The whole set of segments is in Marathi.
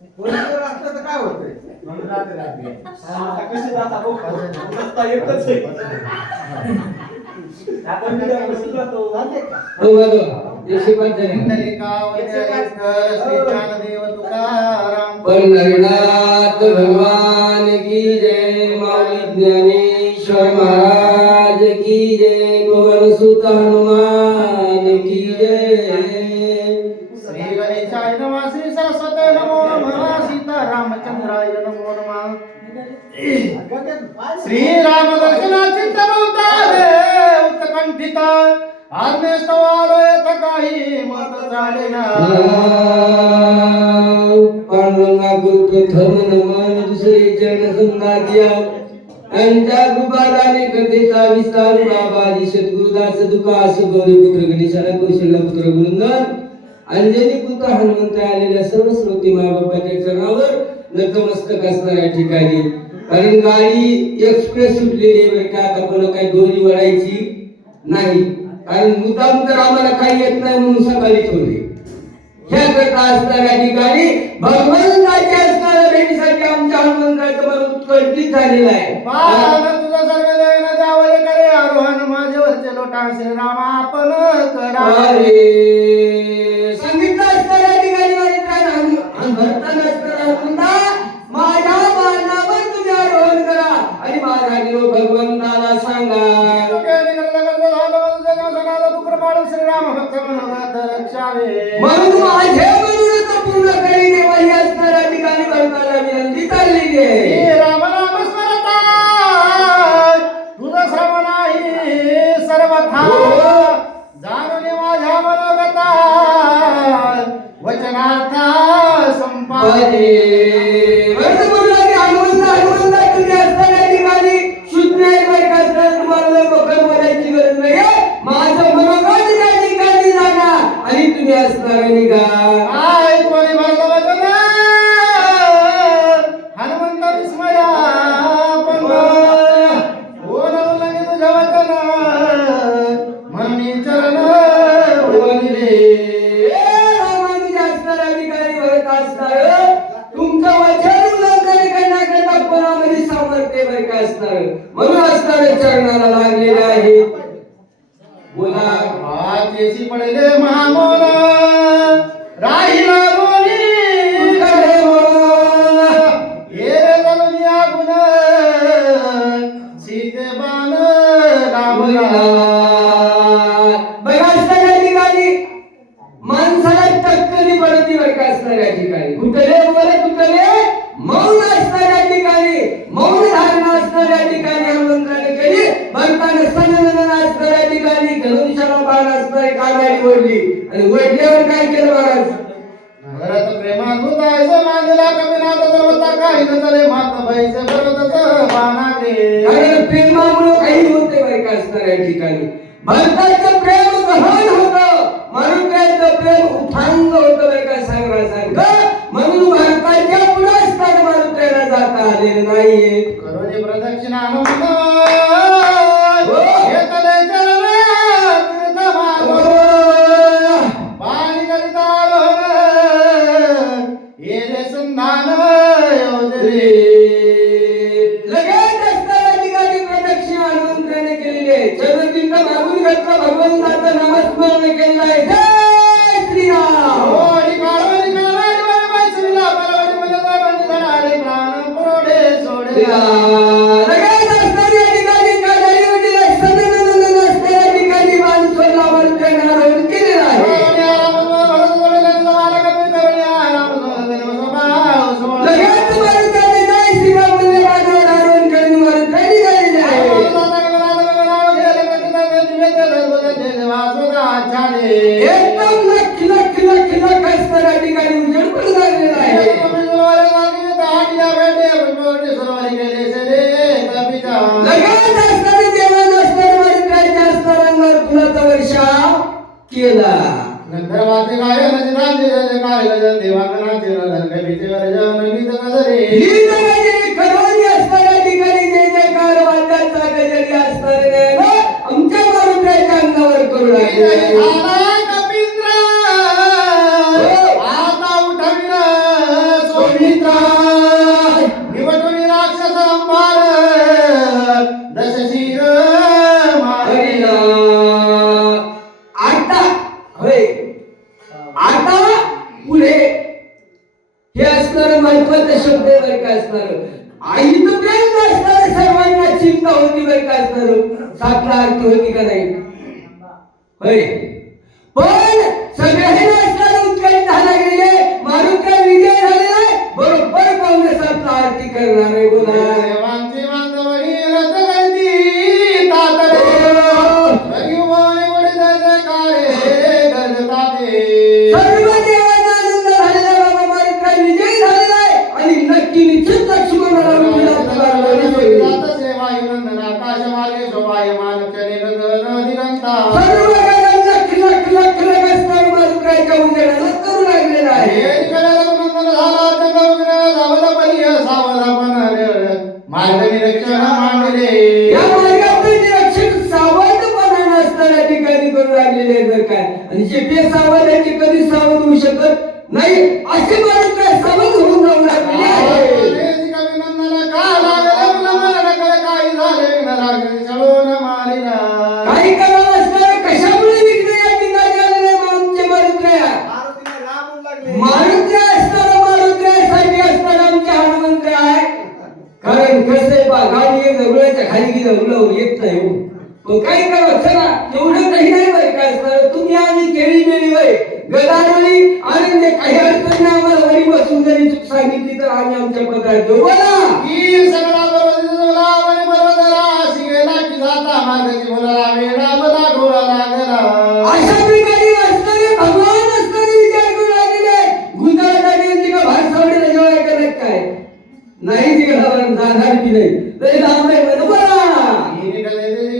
पोलीसवर असलं तर काय होतंय? म्हणून राहते आता कसे जाता भाऊ रस्ता एकच आहे आपण तिथे कसं जातो हो बघा देशी पंचने पंढरीनाथ भगवान की जय माऊली ज्ञानेश्वर महाराज की जय पवन सुत हनुमान की जय श्री गणेशाय नमः श्री सरस्वती नमो नमः सीता रामचंद्राय नमो नमः श्री राम दर्शनाची तमवतारे उत्कंठित आज्ञेस्तवालयत काही मत चालेना पांडुरंगा गुरु प्रथम नमन दुसरे चरण संगादिया त्यांच्या कृपादाने कथेचा विस्तार बाबाजी सद्गुरुदास दुकास गौरी पुत्र गणेशाला कौशल्य पुत्र गुरुंदन अंजनी पुत्र हनुमंत आलेल्या सर्व श्रोती माय बापाच्या चरणावर नतमस्तक असणाऱ्या ठिकाणी कारण गाडी एक्सप्रेस सुटलेली आहे बरं का आता कोणा काही दोरी वळायची नाही कारण मुद्दाम तर आम्हाला काही येत नाही म्हणून सकाळी ठेवले ह्या करता असणाऱ्या ठिकाणी भगवंताच्या असणाऱ्या भेटीसाठी आमच्या हनुमंताचं मन उत्कंठित झालेलं आहे तुझा सर्व जयन द्यावले करे आरोहण माझ्यावरचे लोटा श्रीराम आपण करावे सांगितलं असणाऱ्या ठिकाणी भरताना असणारा हनुमंता माझ्या बाणावर तुम्ही आरोहण करा आणि माझा निरोप भगवंताला सांगा श्रीराम भक्त मनोगत रक्षावे म्हणून माझे मनोरथ पूर्ण करीने वही असणाऱ्या ठिकाणी भरताना विनंती चाललेली आहे श्रीराम नाम स्मरता तुझं श्रम नाही सर्वथा जाणून माझ्या मनोगता वचनार्था संपादे हनुमंत विस्मया पण तुझ्या वचन म्हणून चरण तुमचं वचन उल्लंघन करण्याकरता कोणामध्ये सामर्थ्य बरं का असणार म्हणून असणारे चरणाला लागलेले आहे बोला आतेशी पडले महामोन राहिला बोली करे ये दुनिया गुण सीते बाण लावला बघा असणाऱ्या ठिकाणी माणसाला टक्करी पडती बरं का असणाऱ्या ठिकाणी कुठले बोले कुठले मौन असणाऱ्या ठिकाणी मौन धारणा असणाऱ्या ठिकाणी हनुमंताने केली भरताना सननन असणाऱ्या ठिकाणी धनुष्याला बाण असणारी कामाडी ओढली आणि ओढल्यावर काय केलं महाराज भरत प्रेमात होतायचं मागला कपिनाथ सर्वता काही न चले मात भैसे पर्वतच बाणाग्रे कारण प्रेमामुळे काही होते बरं का असणाऱ्या ठिकाणी भरताचं प्रेम गहन होतं म्हणून त्याचं प्रेम उठांग होतं बरं का सांगण्यासारखं म्हणून भारताच्या पुढे असताना मारुतीला जाता आलेले नाहीये करोनी प्रदक्षिणा घेतले चरण तीर्थ मार्ग पाणी करिता ये रे संधान योजले लगेच असणाऱ्या ठिकाणी प्रदक्षिणा हनुमंताने केलेली आहे चरणतीर्थ मागून घेतलं भगवंताचं नामस्मरण केलेलं आहे जय श्रीराम होळी काळोळी काळाडी वर बाईसरीला परवडी मला बंद झाले प्राण पोडे सोडे लगेच असणाऱ्या ठिकाणी काळाडीवरती सदननंदन असणाऱ्या ठिकाणी माणसाला वरचढ आरोहण केलेलं आहे लगेच मारुतीने जय श्रीराम म्हणजे माझ्यावर आरोहण करून वरचढ केलेले आहे एकदम लख लख लख लख असणाऱ्या ठिकाणी उजेड पण झालेला आहे लगेच असणारे देवान असणारे वरचढ असणाऱ्यांवर फुलाचा वर्षाव केला नंतर वाचे काय नजरांचे काय गजन देवांगणाचे रंग कवीचे वर्जन नीत नजरे ही जगाची खरोनी असणाऱ्या ठिकाणी जय जयकार वाद्याचा गजरी असणारे आमच्या मारुतीच्या अंगावर करू लागले कपिंद्र आता उठविला महत्वाचा शब्द आहे बरं का असणार. आई तर प्रेम असणार, सर्वांना चिंता होती बरं का असणार. सातला आरती होती का नाही होय, पण सगळ्यांना असणार उत्कट झाला गेले. मारुतीचा विजय झालेला आहे, बरोबर पाहुणे सातला आरती करणार आहे. बोला देवांची बांधवडी रथ करती तातडे हरिओम गोडे जयकारे गरजताते. सर्व देवांना आनंद झालेला आहे बाबा, मारुतीचा विजय झालेला आहे आणि नक्की निश्चित लक्ष्मणाला आकाश मार्गे शोभायमान चले गगन दिगंता. सर्व गगन लख लख लख लख असणार मारुतीच्या उजेडाला करू लागलेला आहे. हे जगदनंदन झाला जगविग्न धावला परिय सावधापण मार्गनिरीक्षण मांडले. या मार्गाचे निरीक्षण सावधपणाने असणाऱ्या ठिकाणी करू लागलेले आहेत बरं काय. आणि शेती सावध आहे की कधी सावध होऊ शकत नाही, असे मारुती सावध होऊन जाऊ लागलेले आहे. काही करावं असणार, कशामुळे विघ्न या ठिकाणी आलेले आमचे मारुत्र्या. मारुतीला लांबून लागले. मारुत्र्या असणार, मारुत्र्यासाठी असणार आमचे हनुमंत आहे. कारण कसं आहे बा, गाडी एक दगडाच्या खाली गेलं येत नाही हो. तो काय करावं, चला एवढं काही नाही बरं काय असणार. तुम्ही आम्ही केळी मेळी वय गदारोळी आणि काही अडचण नाही आम्हाला वरी बसून जरी चूक सांगितली तर आम्ही आमच्या पत्रात देऊ. बोला की सगळा पर्वतला वरी पर्वतला शिगेला की जाता मार्गाची बोलाला वेडा मला ढोला लागला. अशा प्रकारे असणारे भगवान असणारे विचार करू लागलेले. गुंजाळसाठी यांची का भात सावडीला जेवाय करत काय नाही, तिकडे जाणार की नाही तरी लांब आहे म्हणून बोला.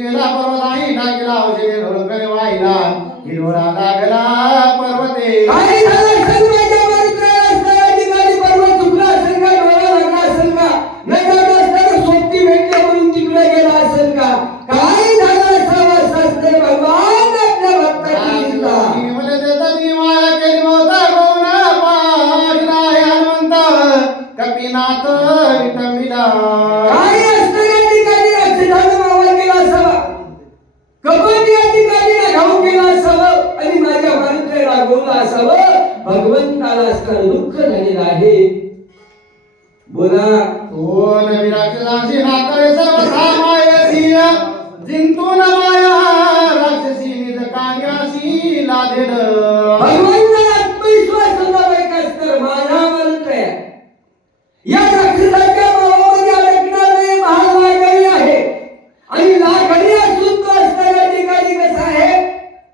गेला पर्वत आहे टाकला औषधे ढोलकडे वाहिला हिरोळा लागला पर्वते. काय झालं असेल माझ्या मारुतीला असणाऱ्या ठिकाणी पर्वत चुकला असेल का, डोळा लागला असेल का, न जाणं असणारं सोबती भेटले म्हणून तिकडे गेला असेल का, काय झालं असावं असं असते भगवान आपल्या भक्ताची चिंता. मला देतात की माया केली मोता गौना पाहिला हनुमंत कपिनाथ विठमिला. काय असणाऱ्या ठिकाणी रक्षणानं मावळ केला असावा, कपट या ठिकाणी घाऊ केला असावं आणि माझ्या मारुतीला रागवलं असावं. भगवंताला असणारं दुःख झालेलं आहे. बोला तो नवी राक्षसांची नाकरे सर्व सामायसी जिंतून माया राक्षसी निज कार्याशी लादेड. भगवंताला आत्मविश्वास होता बाई कसं माझ्या मारुती या राक्षसाच्या मावामध्ये अडकणार नाही. महामार्गाने आहे आणि लाकडी असून तो असणाऱ्या ठिकाणी कसा आहे,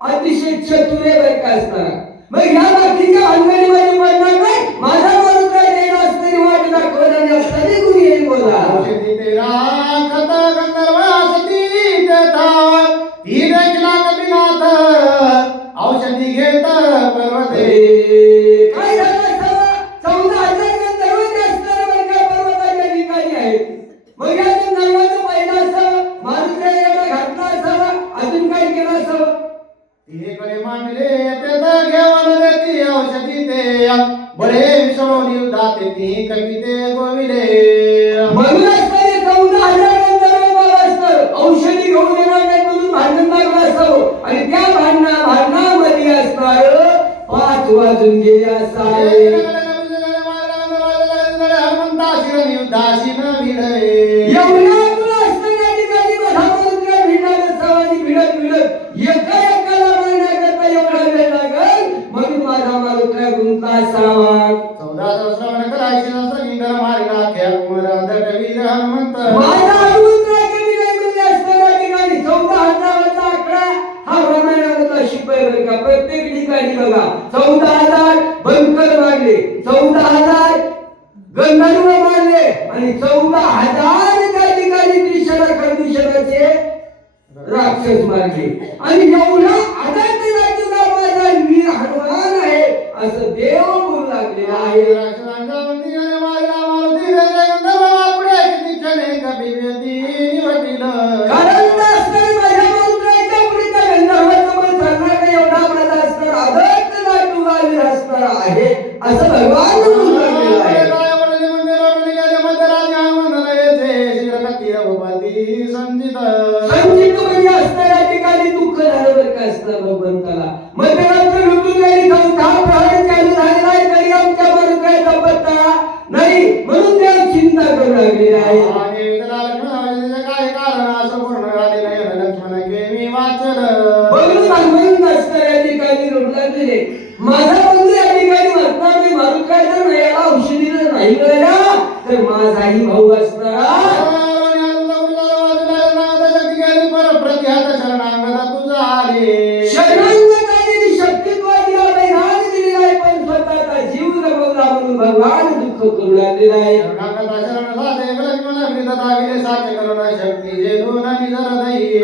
अतिशय चतुर आहे बाई का असणार. मग ह्या बाकीच्या भानगडीमध्ये पडणार नाही. माझा मारुती देणं असणारी वाट दाखवणारी असणारी गुरु येईल. बोला औषधी तेरा खत गंधर्वासती तेथा ती देखला कपिनाथ औषधी घेत पर्वते. काय झालं असावं, 14,000 गंधर्व असणाऱ्या बाई का पर्वताच्या ठिकाणी आहेत. मग या गंधर्वाचं पहिलं असावं, मारुतीला एवढा घातला असावा, अजून काय केलं असावं. तिकडे मांडले ते तर घेऊन देती औषधी ते बळे विषवणी दाते ती कविते गोविले. म्हणून असणारे 14,000 गंधर्व बाबा असतं, औषधी घेऊन येणार नाही म्हणून भांडण लागलं असावं आणि त्या भांडणामध्ये असणार 5 वाजून गेले असावे. एवढ्या आपलं असणाऱ्या ठिकाणी माझा मारुतीला भिडणार असावा आणि भिडत भिडत एका एकाला मारण्याकरता एवढा वेळ लागल म्हणून माझा मारुतीला गुंतला असावा. 14 श्रवण करायची नसतं इंद्र मारिला खेळ दटवीर हनुमंत. माझा हनुमंतराय कधी नाही म्हणजे असणाऱ्या ठिकाणी 14,000चा आकडा हा रामायणामधला शिपाई बरं का. प्रत्येक ठिकाणी बघा 14,000 बंकर मारले, 14,000 गंधर्व मारले आणि 14,000 त्या ठिकाणी त्रिशला खंडूशलाचे राक्षस मारले. आणि एवढा आनंद राज्य माझा वीर हनुमान आहे असं देव बोलू लागलेला आहे. राक्षसांच्या मंदिराने मारिला मारुती वेगळे गंधर्व पुढे किती क्षणे कपिवेदी निवटिल. कारण असणारे माझ्या मारुतीच्या पुढे त्या गंधर्वाचं बळ चालणार नाही. एवढा माझा असणार आदर्श नाटुगा वीर असणार आहे असं भगवान बोलू लागलेला आहे. संचित म्हणजे असणाऱ्या ठिकाणी दुःख झालं बरं का असणार भगवंताला. मध्यरात्र लुटून गेली, 4 प्रहर चालू झालेला आहे तरी आमच्या मारुतीला पत्ता नाही, म्हणून देव चिंता करू लागलेला आहे. आणि त्याला लक्ष्मणाचे काय कारण असं पूर्ण झाले नाही. लक्ष्मण केवी वाचन म्हणून भांडण नसतं या ठिकाणी रोड लागलेले. माझा बंधू या ठिकाणी म्हणतात मी मारून काय जर याला औषधीला नाही मिळाला तर माझाही भाऊ असणारा शरणागताची शक्तित्वाची वैराग दिलेला आहे, पण स्वतःचा जीव गमावला म्हणून भगवान दुःख करू लागलेला आहे.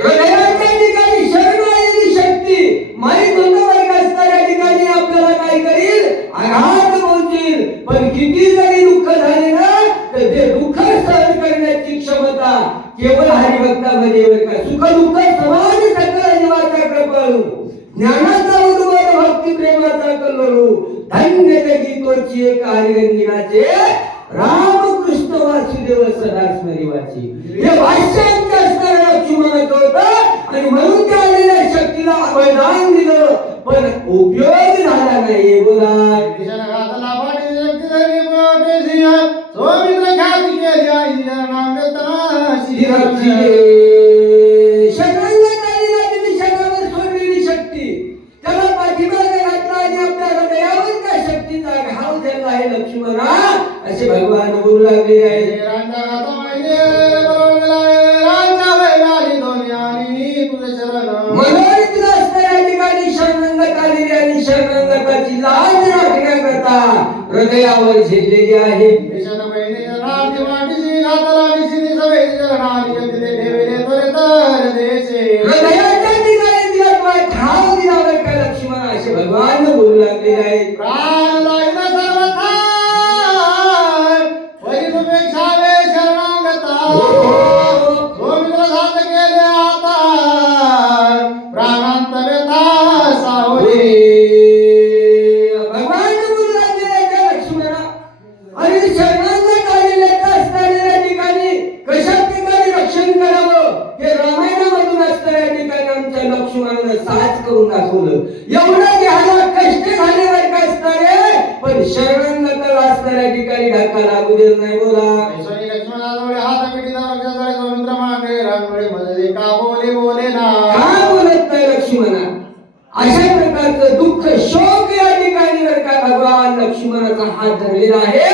हृदयाच्या ठिकाणी शरण आलेली शक्ती माहीत होतं वर्ग असणाऱ्या ठिकाणी आपल्याला काय करील, आघात पोहोचेल. पण किती जरी दुःख झाले ना तर ते दुःख सहन करण्याची क्षमता केवळ हरिभक्तामध्ये बरं का. सुख दुःख समान सकल जीवाचा कृपाळू, ज्ञानाचा उद्भव भक्ती प्रेमाचा कल्लोळू, धन्य जगी तोची एक हरिरंजनाचे रामकृष्ण वासुदेव सदा स्मरिवाची. हे भाष्यांचे असणाऱ्या लक्ष्मणाचं होतं आणि म्हणून त्या आलेल्या शक्तीला अभयदान दिलं, पण उपयोग झाला नाही. बोला शरणागत आलेला तिने शरणावर सोडलेली शक्ती त्याला पाठीमागे घातला आणि आपल्या हृदयावर त्या शक्तीचा घाव झाला आहे. लक्ष्मणा असे भगवान बोलू लागलेले आहे. मनोरित असणाऱ्या ठिकाणी शरणागत आलेली आणि शरणागताची लाज राखण्याकरता हृदयावर झेललेली आहे. हृदयाच्या ठिकाणी तिला ठाव दिलावर का लक्ष्मण असे भगवान बोलू लागलेले आहेत. साच करून दाखवलं. एवढं घ्यायला कष्ट झाले बरं का असणारे, पण शरणागताला असणाऱ्या ठिकाणी धक्का लागू देत नाही. बोला का बोलत नाही लक्ष्मणा. अशा प्रकारचं दुःख शोक या ठिकाणी बरं का भगवान लक्ष्मणाचा हात धरलेला आहे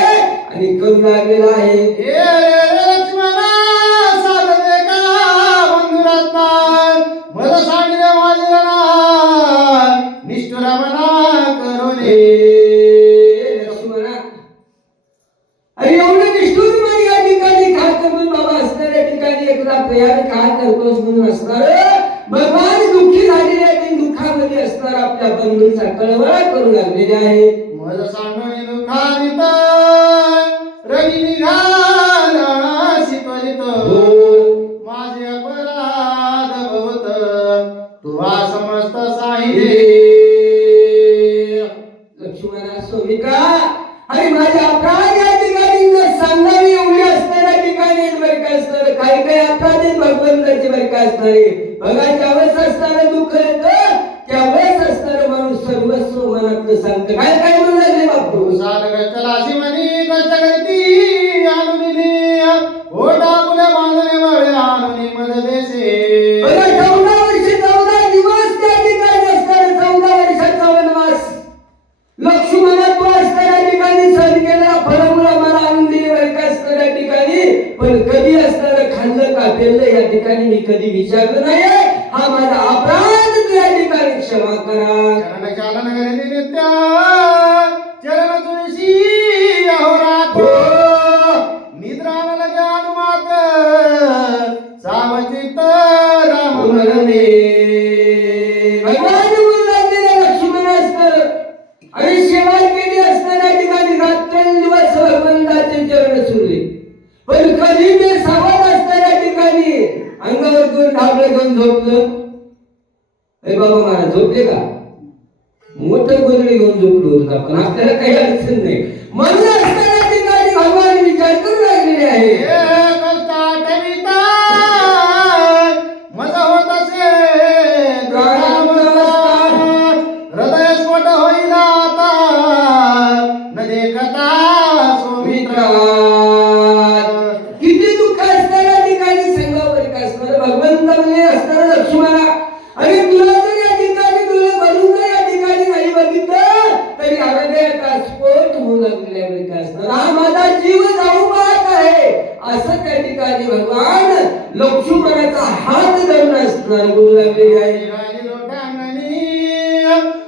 आणि करू लागलेला आहे. अरे एवढं निष्ठुर मग या ठिकाणी काय करून बाबा असणाऱ्या ठिकाणी एकदा प्रयाग काय करतोस म्हणून असणार भगवान दुःखी झालेले आहे. दुःखामध्ये असणार आपल्या बंधूंचा कळवळा करू लागलेले आहे. माझे अपराध भवत तुवा समस्त साहित्य लक्ष्मणा सोमिका अरे माझे अपराध या ठिकाणी सांगावी एवढे असणाऱ्या ठिकाणी बरं का असणार काही काही अपराध भगवंताचे बरं का असणारे. बघा ज्यावेळेस असणारं दुःख येतं त्यावेळेस असणारं माणूस सर्वस्व मनातलं सांगतं. काय काय म्हणाले बापू बघा 14 वर्ष 14 दिवस त्या ठिकाणी असणारे 14 वर्षाचा वनवास लक्ष्मणत्व असणाऱ्या ठिकाणी सहन केला. फळमुळं मला आनंदी बरं का असणाऱ्या ठिकाणी, पण कधी असणारं खाल्लं का पेरलं या ठिकाणी मी कधी विचारलं नाही. हा माझा अपराध तू या ठिकाणी क्षमा करा. भगवान बोलू लागलेले लक्ष्मण असणार आणि सेवा केली असणाऱ्या ठिकाणी रात्रंदिवस भगवंताचे चरण सुरले, पण कधी ते सावध असणाऱ्या ठिकाणी अंगावर दोन ढाबळे घेऊन झोपलं. ए बाबा मला झोपले का? मोठं गोधडी घेऊन झोपलो होतो आपण, आपल्याला काही अडचण नाही. म्हणून असणाऱ्या ठिकाणी भगवान विचार करू लागलेले आहे. हृदय स्फोट होईना आता न देखता किती दुःख असणाऱ्या ठिकाणी सांगावं का असणार भगवंत म्हणजे असणार लक्ष्मणा. आणि तुला जर या ठिकाणी डोळे भरून जर या ठिकाणी नाही बघितलं तरी हृदयाचा स्फोट होऊ लागलेला का असणार. हा माझा जीव जाऊ पाहत आहे असं त्या ठिकाणी भगवान लक्ष्मणाचा हात धरून असणार बोलू लागलेले आहे.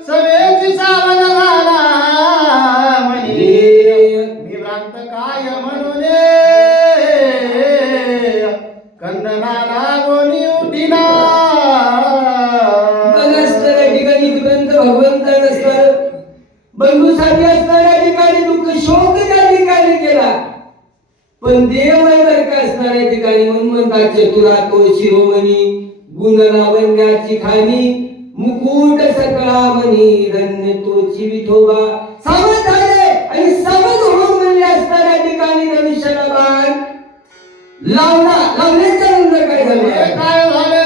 सवेची सावध झाला म्हणे मी भ्रांत काय म्हणून कंदना लागोनी उठिना. असणाऱ्या ठिकाणी ग्रंथ भगवंत असणार बंधूसाठी असणाऱ्या ठिकाणी दुःख शोक त्या ठिकाणी केला. पण देव आहे का असणाऱ्या ठिकाणी म्हणून म्हणतात चतुरा तो शिरोमणी गुण लावण्याची खाणी मुकुट सकळा मनी धन्य तोची विठोबा. सावध झाले आणि सावध होऊन म्हणले असणाऱ्या ठिकाणी धनुष्याला बाण लावण्याच्या नंतर काय झाले काय झाले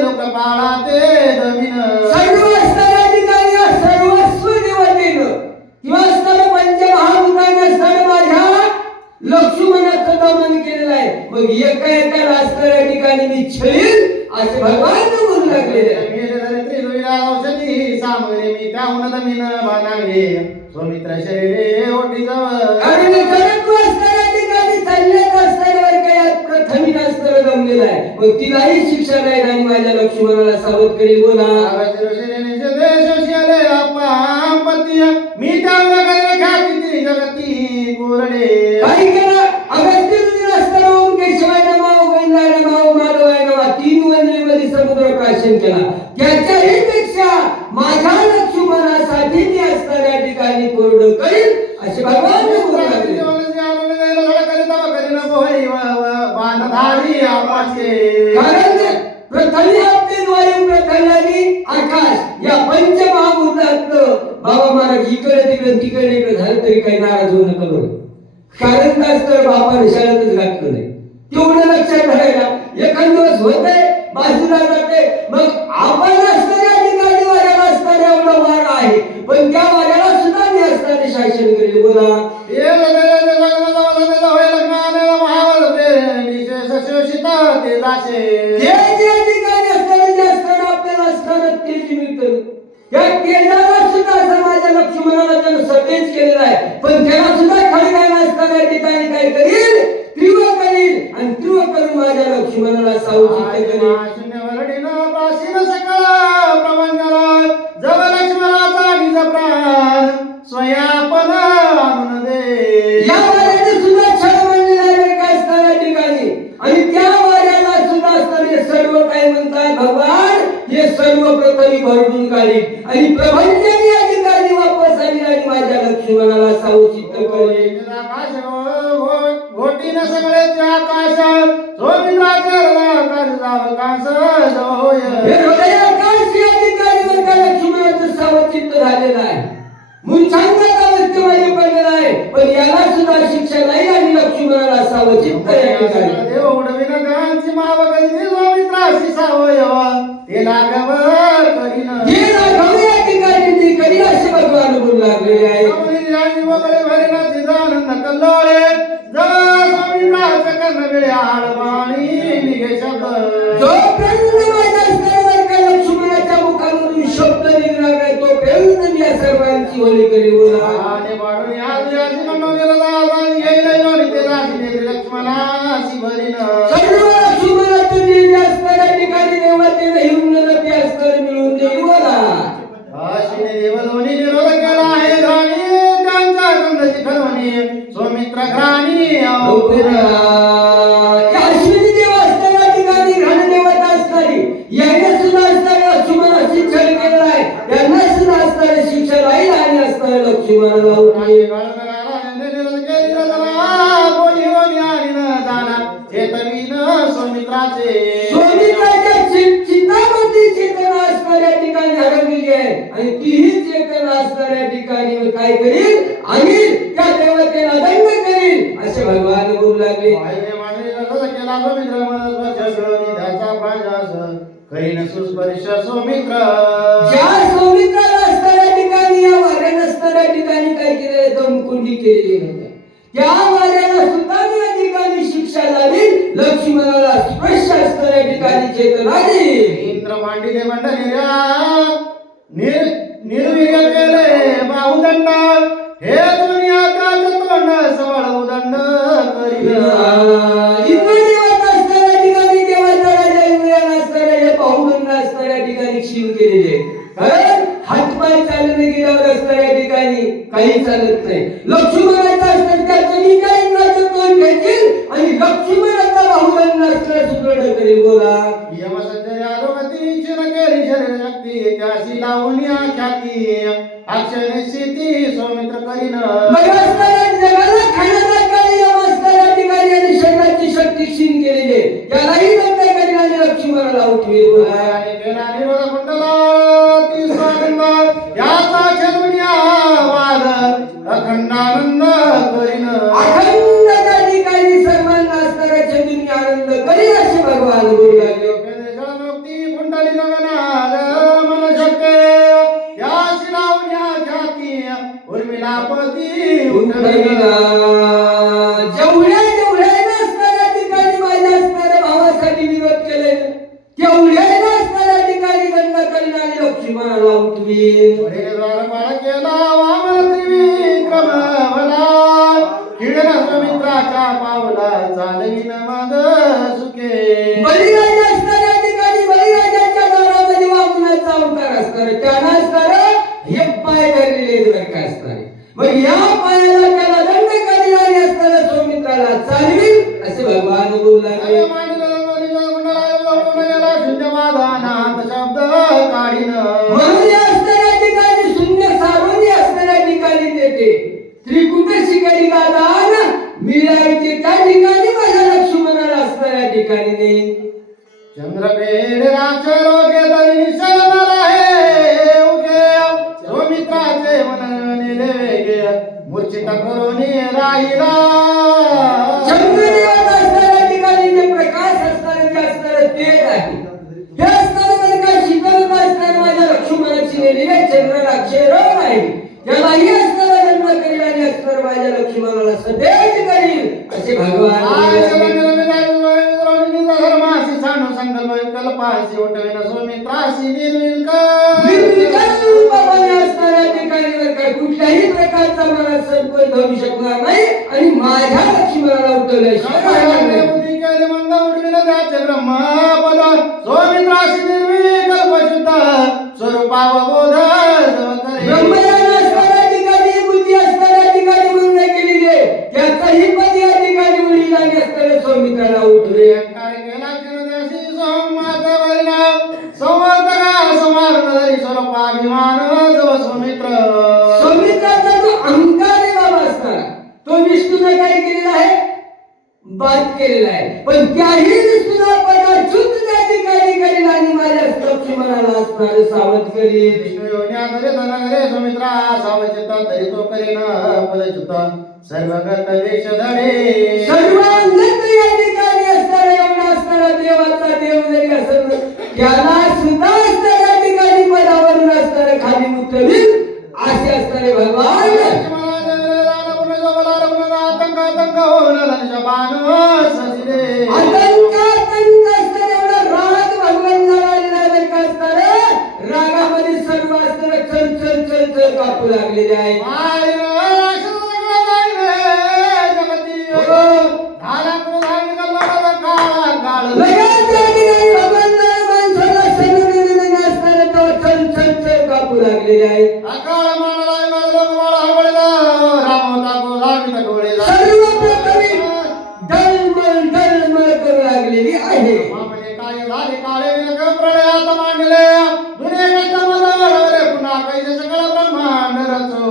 लोक पाळाते जमीन सर्व असणाऱ्या ठिकाणी सर्वस्व देवतेनं किंवा असणाऱ्या पंचमहाभूतानं असणाऱ्या माझ्या लक्ष्मणाचं दमन केलेलं आहे. मग एका असणाऱ्या ठिकाणी मी छळील असे भगवान बोलू लागलेले आहे. औषधी सामग्री मी त्याहून जमीन बांधावे सौमित्र शरीरे ओटी जवळ. आणि जगत्व असणाऱ्या ठिकाणी चालण्यात असणाऱ्यावर काही प्रथमी असणारं जमलेलं आहे. मग तिलाही शिक्षा नाही आणि माझ्या लक्ष्मणाला सावध करील बोला. मी जगती कोरडे काही केलं अगस्त्य ऋषी असताना ओम केशवाय नमः गोविंदाय नमः माधवाय नमः तीन वंदनेमध्ये समुद्र प्राशन केला. त्याच्याही पेक्षा माझ्या लक्ष्मणासाठी मी असणाऱ्या ठिकाणी कोरडं करील असे भगवान बोलू लागले. कारण प्रथमी आपले वायू प्रथमल्याने आकाश या पंचमहाभूतातलं बाबा महाराज इकडे तिकडे झालं तरी काही नाराज होऊ नका बरं. कारण काय तर बापाने शाळेतच घातलं नाही तेवढं लक्षात धरायला. एखाद दिवस होतंय बाजूला जाते मग आपण असणाऱ्या ठिकाणी वाऱ्याला असणाऱ्या एवढा वारा आहे पण त्या वाऱ्याला सुद्धा मी असणारे शासन करेल बोला. लक्ष्मणाला त्यानं सतेज केलेला आहे पण त्याला सुद्धा खडगा नसताना ठिकाणी काय करील तीव्र करील आणि तीव्र करून माझ्या लक्ष्मणाला सावचित करेल. जव लक्ष्मणाचा निज प्राण स्वयापन आणून दे. या वाऱ्याने सुद्धा छळ म्हणलेला आहे का असणाऱ्या ठिकाणी आणि त्या वाऱ्याला सुद्धा असणारे सर्व काय म्हणतात भगवान हे सर्व प्रथमी भरडून काढील आणि प्रभंजन या ठिकाणी वापस आली आणि माझ्या लक्ष्मणाला सावचित करेल. घोटीनं सगळेचे आकाश सोमित्राचे आकाश होय. हे हृदय आकाश या ठिकाणी बघा लक्ष्मणाचं सावचित झालेलं आहे. मुंचांगात अवस्थेमध्ये पडलेला आहे पण याला सुद्धा शिक्षा नाही आणि लक्ष्मणाला सावचित या ठिकाणी देव उडविन गांची मावगली सोमित्राशी सावयव ते लागव करीन जे राघव या ठिकाणी ती करील असे भगवान बोलू लागलेले आहे. वगळे भरिनाची जाणन कल्लोळे सोमित्राचे कर्ण वेळे आडवाणी निघे शब्द. जोपर्यंत माझ्या सर्वांच्या लक्ष्मणाच्या मुखामधून शब्द निघणार नाही तोपर्यंत मी या सर्वांची होळी करी बोला. आणि वाढून आज याची म्हणून लक्ष्मणाशी भरीन सर्व लक्ष्मणाचं देवी असणाऱ्या ठिकाणी देवतेने हिमनद ते असणारे मिळून देईल बोला. अशीने देवलोनी निरोध केला आहे घराणी त्यांच्या गंधाची खरवणी सौमित्र घराणी अश्विनी देव असणाऱ्या ठिकाणी घाणदेवता असणारी याने सुद्धा असणारे लक्ष्मणाची छळ केलेला आहे त्यांना सुद्धा असणारे शिक्षा राहील आणि असणारे लक्ष्मणाला उठले. सोमित्राच्या चिंतामधली चेतना असणाऱ्या ठिकाणी हरवलेली आहे आणि तीही चेतना असणाऱ्या ठिकाणी काय करील आणि त्या देवतेला दंड करील असे भगवान बोलू लागले. सुस्पर्श सौमित्र ज्या सौमित्राला असणाऱ्या ठिकाणी या वाऱ्या नसणाऱ्या ठिकाणी वाल्याने काय केलेलं दमकुंडी केलेली नव्हतं. त्या वाल्याला सुद्धा या ठिकाणी शिक्षा झाली. लक्ष्मणाला स्पष्ट असणाऱ्या ठिकाणी चेतना आली. इंद्र मांडिले मंडलिर्या निर्वीर्य केले बाहुदंड हे दुनिया काच तोंड सवळ उदंड करील. इंद्रदेवात असणाऱ्या ठिकाणी देवाचा राजा इंद्रियाला असणाऱ्या हे बाहुदंड असणाऱ्या ठिकाणी क्षीण केलेले. कारण हातपाय चालणे गेल्यावर असणाऱ्या ठिकाणी काही चालत नाही. लक्ष्मणाचा असतात त्याचं मी काय इंद्राचं तोंड घेतील आणि लक्ष्मणाचा बाहुदंड असणारा सुदृढ करेल. बोला यमसंजय आरोगती चिर केली शरीर शक्ती त्याशी लावून ख्याती अक्षय निश्चिती सौमित्र करीन. मग असणाऱ्या जगाला खाण्याला काही असणाऱ्या ठिकाणी आणि शरीराची शक्ती क्षीण केलेली आहे. त्यालाही बंद करील आणि लक्ष्मणाला उठवेल. बोला आणि केला निरोध कुंडला ती स्वानंद याचा दुनिया वाद अखंडानंद करीन. अखंड त्या ठिकाणी सर्वांना असणारा चंदुनी आनंद करील असे भगवान बोलू लागले. जलमुक्ती कुंडली गगनाद मन शक्ती याशी लावून ख्याती उर्मिलापती उठविला. जेवढ्या असणाऱ्या ठिकाणी माझ्या असणाऱ्या भावासाठी विरोध केले तेवढ्या असणाऱ्या ठिकाणी दंड करील आणि लक्ष्मणाला उठवील. द्वारपाळ केला वामन त्रिविक्रम मला किडन सुमित्राच्या पावला चालवीन मग सुखे. बळीराजा असणाऱ्या ठिकाणी बळीराजाच्या दारामध्ये वामनाचा अवतार असणार. त्यांना असणार हे पाय धरलेले द्वारका असणारे. मग या पायाला त्याला दंड करील आणि असणाऱ्या सौमित्राला चालवील असे भगवान बोलू लागले. शब्द काढीन म्हणून या असणाऱ्या ठिकाणी शून्य सारून या असणाऱ्या ठिकाणी देते. त्रिकुट शिकारी गादान मिळायचे त्या ठिकाणी माझ्या लक्ष्मणाला असणाऱ्या ठिकाणी नाही. चंद्रपेड राक्षरोगे तरी निसरणार आहे उगे सौमित्राचे मन नेले वेगे मूर्छित करून राहिला. चंद्रदेवात असणाऱ्या ठिकाणी जे प्रकाश असणारे जे असणारे तेज आहे हे असणारे म्हणजे काय शीतलता असणारे माझ्या लक्ष्मणाची नेलेली चंद्र राक्षर आहे. त्यालाही असणारा जन्म करील आणि असणारे माझ्या लक्ष्मणाला सदैव करील असे भगवान धर्माशी सांडू संकल्प कल्पाशी उठविन सौमित्राशी निर्विल निर्विकल्पपणे असणाऱ्या ठिकाणी जर काय कुठल्याही प्रकारचा मला संकोच होऊ शकणार नाही आणि माझ्या लक्ष्मणाला उठवल्याशिवाय बुद्धी केले मंद उठविन त्याचे ब्रह्मपद सौमित्राशी निर्विकल्प शुद्ध स्वरूपावबोध ब्रह्मज्ञान असणाऱ्या ठिकाणी बुद्धी असणाऱ्या ठिकाणी बंद केलेली आहे. त्याचाही पद या ठिकाणी उडील आणि असणाऱ्या सौमित्राला उठवे. कार्य केला चिरदेशी सोमातवरिना संवर्तका समार्तधरी स्वरूपाभिमान जव सौमित्र. सौमित्राचा जो अहंकार आहे बाबा असणारा तो विष्णूने काय केलेला आहे बाद केलेला आहे. पण त्याही विष्णूला पदाच्युत त्या ठिकाणी करील आणि माझ्या लक्ष्मणाला असणारे सावध करील. विष्णू योन्या धरे धनगरे सौमित्रा सावचिता तरी तो करीन पदच्युत सर्वगत वेश धडे. सर्वांगत या ठिकाणी असणारा एवढा असणारा देवाचा देव जरी असेल त्याला सुद्धा असणाऱ्या ठिकाणी पदावरून असणारे खाली उतरवील असे असणारे भगवान. आतंक होऊन धनशबान सजिले आतंक असणारे एवढा राग भगवंताला आलेला का असणारे रागामध्ये सर्व असणारे चल चल चल चल कापू लागलेले आहे. लगेच या ठिकाणी भगवंताने माणसाला सगळं असणारे तो चल चल चल कापू लागलेले आहे. सर्व प्रकारे डलमल डलमल करू लागलेली आहे.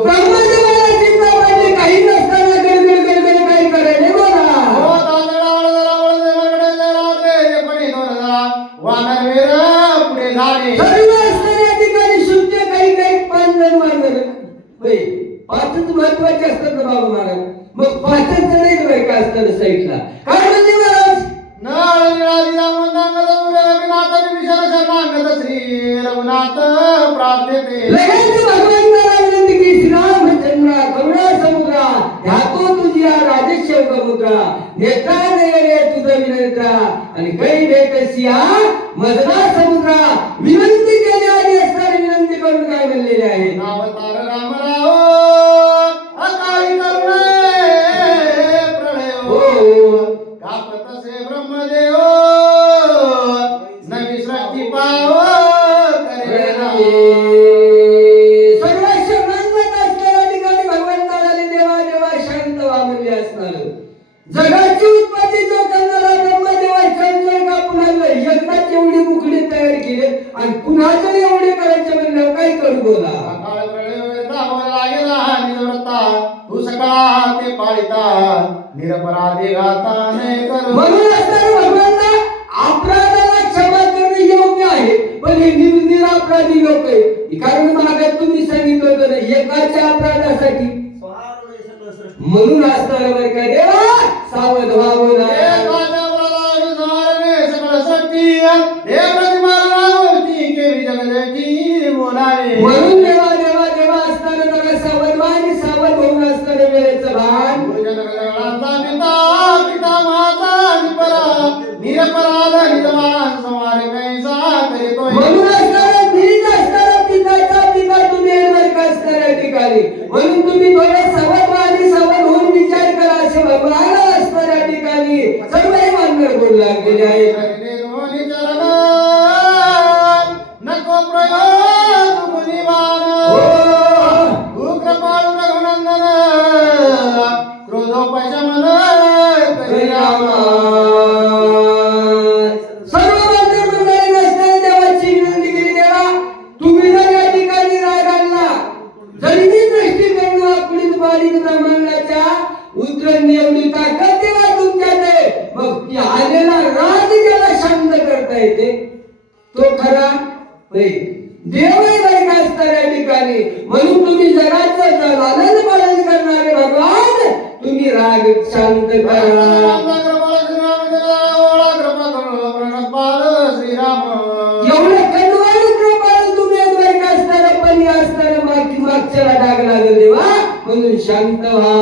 ब्रह्मदेवाला चिंता पडली काही नसताना गडगड गडगड काही करायला बोला. सर्व असणाऱ्या ठिकाणी शुद्ध काही काही पांढर मांजर पाचच महत्वाचे असतात ना बाबा महाराज. मग पाचच नाही बरं का असतात साईडला काय म्हणजे महाराज श्री रघुनाथ प्रार्थते लगेच भगवंताला विनंती की श्रीरामचंद्रा शोकमुद्रा नेत्रा नयने तुझं विनंत्रा आणि काही भेटसिया मजला समुद्रा विनंती केली आणि असणारी विनंती करून काय म्हणलेले आहे नावतार रामराव अकाळी करुणे प्रलय कापतसे ब्रह्मदेव नवी सृष्टी पाव करे सर्व शरणागत असणाऱ्या ठिकाणी भगवंताला देवा देवा शांत व्हा म्हणले असणार जगाची उत्पत्ती जो करणारा ब्रह्मदेवा चंचल का पुन्हा एकदाच एवढी मुखडे तयार केले आणि पुन्हा जर एवढे करायचे म्हणल्यावर काय करू बोला अकाळ प्रलय दावर लागेला निवृत्ता तू सकाळ ते पाळिता निरपराधी घाता नाही करू म्हणून असणारे भगवंता अपराधाला क्षमा करणे योग्य आहे पण हे निरपराधी लोक आहे कारण मागत तुम्ही सांगितलं होतं ना एकाच्या अपराधासाठी स्वाहार हे सगळं सृष्टी. म्हणून असणारं बरं का देवा सावध व्हावं ना म्हणून देवा देवा देवा असणारं बघा सावध व्हा आणि सावध होऊन असणारं वेळेचं भान म्हणून असणारं नीट असणारं पिताचा पिता तुम्ही बरं का असणाऱ्या ठिकाणी म्हणून तुम्ही थोडं सावध व्हा आणि सावध होऊन विचार करा असे भगवान असणाऱ्या ठिकाणी सर्वही मानकर बोलू लागलेले आहेत नको प्रयोग मुनिवान कृपाळू रघुनंदन क्रोधोपशमन सर्व मंदिर मंडळी नसताना देवाची विनंती केली देवा तुम्ही जर या ठिकाणी राग आणला जरी मी दृष्टी करून आपली बारीक ब्रह्मांडाच्या उतरणी एवढी ताकद देवा तुमच्यात आहे मग ती आलेला राग ज्याला शांत करता येते तो खरा देवही बरं का असणाऱ्या ठिकाणी म्हणून तुम्ही जगाचं लालन पालन करणारे भगवान तुम्ही राग शांत करा एवढं खंडवान कृपाळू तुम्ही बरं का असणारं पण असणारं मागच्याला डाग लागल देवा म्हणून शांत व्हा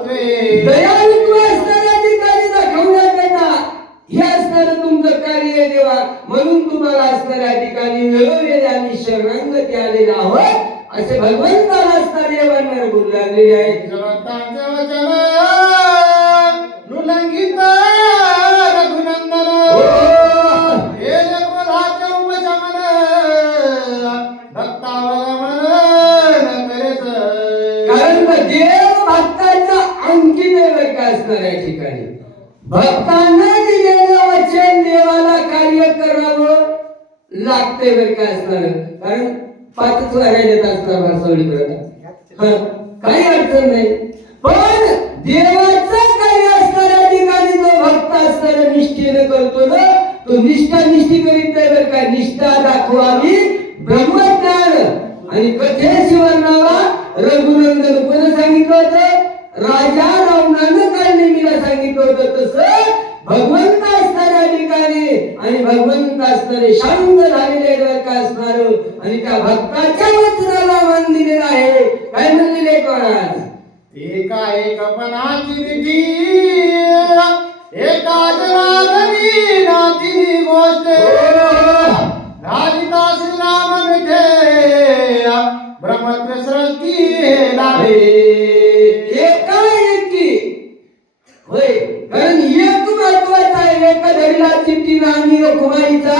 दयाळुत्व असणाऱ्या ठिकाणी दाखवण्याकरता हे असणारं तुमचं कार्य आहे देवा म्हणून तुम्हाला असणाऱ्या ठिकाणी वेळोवेळी आणि शरणागती आलेला आहोत असे भगवंताला असणारे वर्णन बोलू लागलेले आहेत कारण देव भक्ताचा अंकित आहे बरं का असणाऱ्या ठिकाणी भक्तांना दिलेलं वचन देवाला कार्य करावं लागते बरं का असणार कारण 5 वारायला असणार वासवडी काही अडचण नाही पण देवाचं कार्य असणाऱ्या ठिकाणी जो भक्त असणारा निष्ठेने करतो ना तो निष्ठी करीत नाही बरं का निष्ठा दाखवावी ब्रह्मज्ञान आणि कथेशी वर्णावा रघुनंदन कोण सांगितलं होतं राजा रावणानं काल नेमीला सांगितलं होतं तसं भगवंत असणाऱ्या ठिकाणी आणि भगवंत असणारे शांत झालेले का असणार आणि त्या भक्ताच्या वचनाला मान दिलेला आहे काय म्हणलेले महाराज एका एकपणाची विधी एका जनार्दनी नाथी गोष्ट राधिका श्रीराम मिठे ब्रह्मत्व सृष्टी लाभे एकाएकी होय कारण एक महत्वाचा आहे एका धडीला चिठ्ठी नाणी कुमारीचा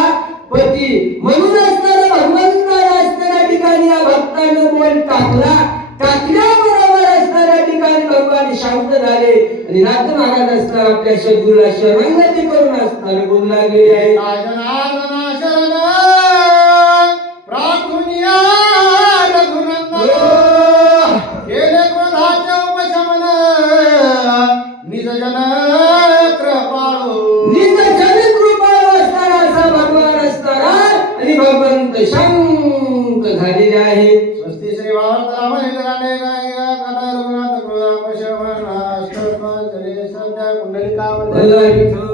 पती म्हणून असणारा भगवंताला असणाऱ्या ठिकाणी या भक्तानं बोल टाकल्याबरोबर असणाऱ्या ठिकाणी भगवान शांत झाले आणि नाथ महाराज असणार आपल्या सद्गुरूला शरणागती करून असणार बोलू लागले आहे जनार्दना शरण प्रार्थुनिया रघुनंदन केले क्रोधाचे उपशमन निज जन कृपाळू असणारा असा भगवान असणारा आणि भगवंत शांत झालेले आहे स्वस्ती श्री रघुनाथ क्रोधापशमन अष्टोत्तर सद्या कुंडलिका